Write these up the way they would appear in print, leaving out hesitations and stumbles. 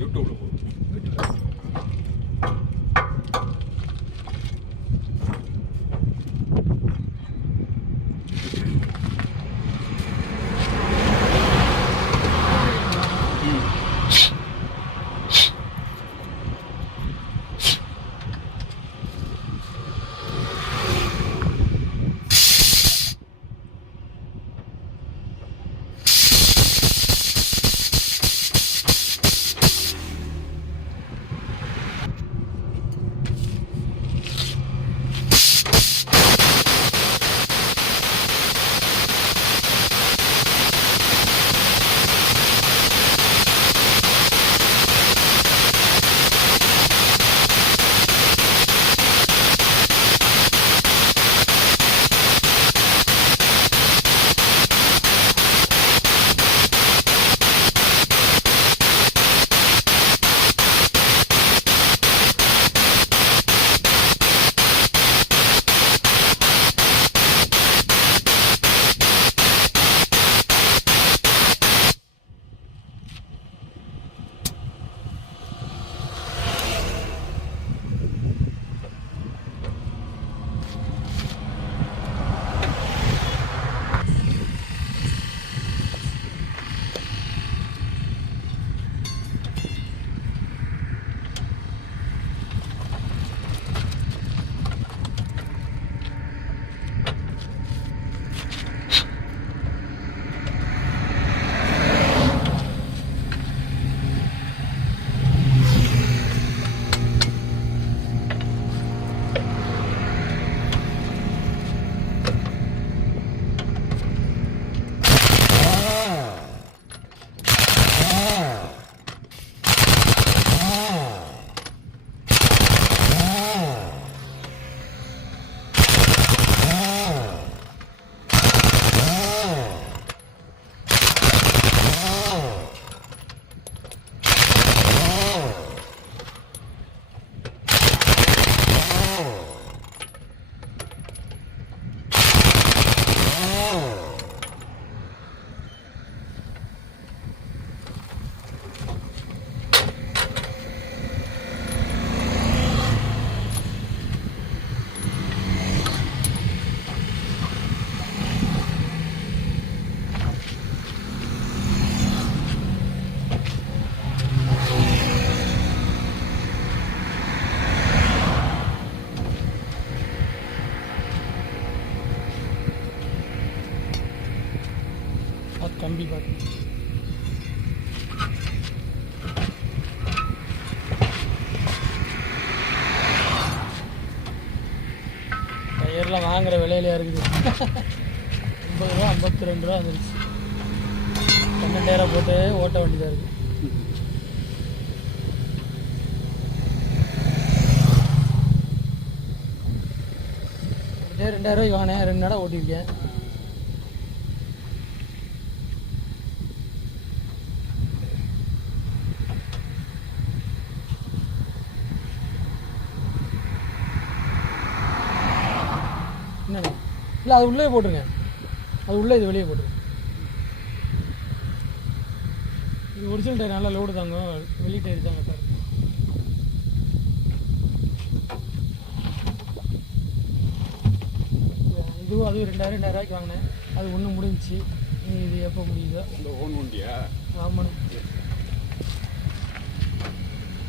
யூடியூப்ல கம்பி பார்த்து டயர்லாம் வாங்குற விலையிலையா இருக்குது. 50 ரூபா 52 ரூபா வந்துருச்சு. 12,000 போட்டு ஓட்ட வேண்டியதாக இருக்குது. இதே 2,000 ரூபாய்க்கு வாங்கினேன். 2 நாளாக ஓட்டியிருக்கேன். என்னண்ணா இல்லை, அது உள்ளே போட்டுருங்க. அது உள்ளே இது வெளியே போட்டுருங்க. இது ஒரிஜினல் டயர் நல்லா லோடு தாங்க. வெளியே டயர் தாங்க சார். இதுவும் அதுவும் 2,000 ரூபாய்க்கு வாங்கினேன். அது ஒன்று முடிஞ்சிச்சு. நீ இது எப்போ முடியுதோ இந்த ஓன் வண்டியா? ஆமாண்ணா.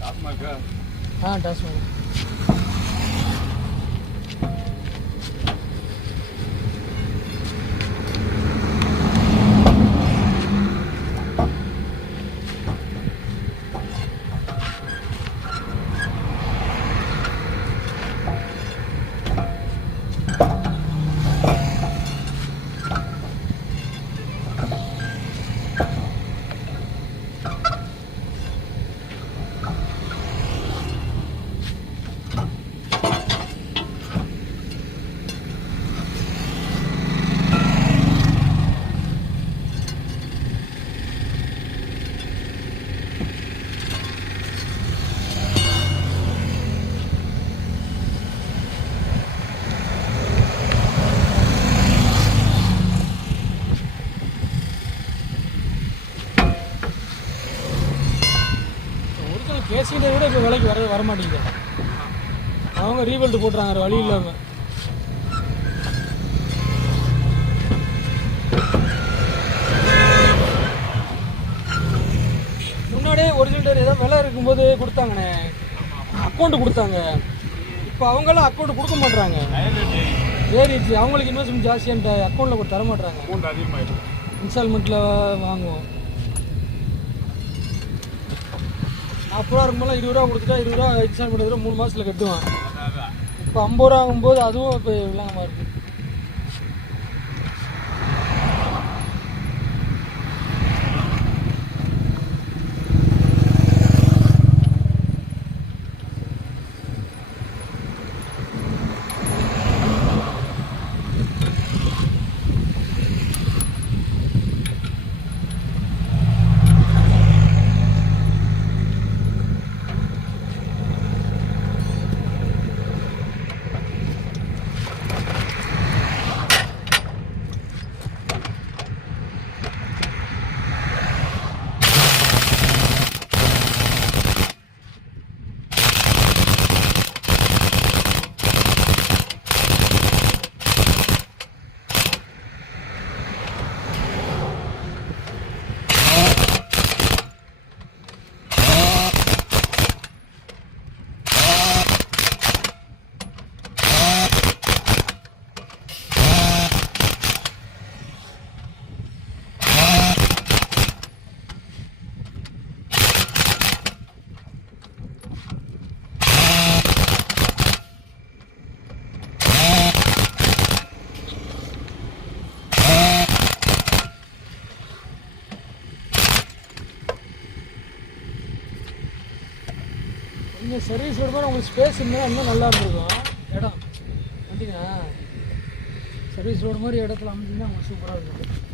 டாஸ்மாகா? டாஸ்மாக். கேசிகிட்ட விட இப்போ விலைக்கு வர மாட்டேங்குது. அவங்க ரீபெல்ட் போட்டுறாங்க வழி இல்லாமல். முன்னாடியே ஒரிஜினல் டயர் ஏதோ விலை இருக்கும்போது கொடுத்தாங்கண்ணே, அக்கௌண்ட்டு கொடுத்தாங்க. இப்போ அவங்களாம் அக்கௌண்ட் கொடுக்க மாட்றாங்க. ஏறிடுச்சு. அவங்களுக்கு இன்வெஸ்ட்மெண்ட் ஜாஸ்தியான்ட்டு அக்கௌண்ட்டில் கூட தர மாட்றாங்க. அமௌண்ட் அதிகமாகிடும். இன்ஸ்டால்மெண்ட்டில் வாங்குவோம். 40 ரூபா இருக்கும்போது 20 ரூபா கொடுத்துட்டா 20 ரூபா இன்ஸ்டால்மெண்ட் 3 மாதத்தில் கட்டுவேன். இப்போ 50 ரூபா ஆகும்போது அதுவும் இப்போ விளங்கமாக இருக்குது. நீங்கள் சர்வீஸ் ரோடு மாதிரி உங்களுக்கு ஸ்பேஸ் இருந்தால் இன்னும் நல்லா இருந்திருக்கும் இடம். வண்டிங்க சர்வீஸ் ரோடு மாதிரி இடத்துல அமைச்சிங்கன்னா உங்களுக்கு சூப்பராக இருக்கும்.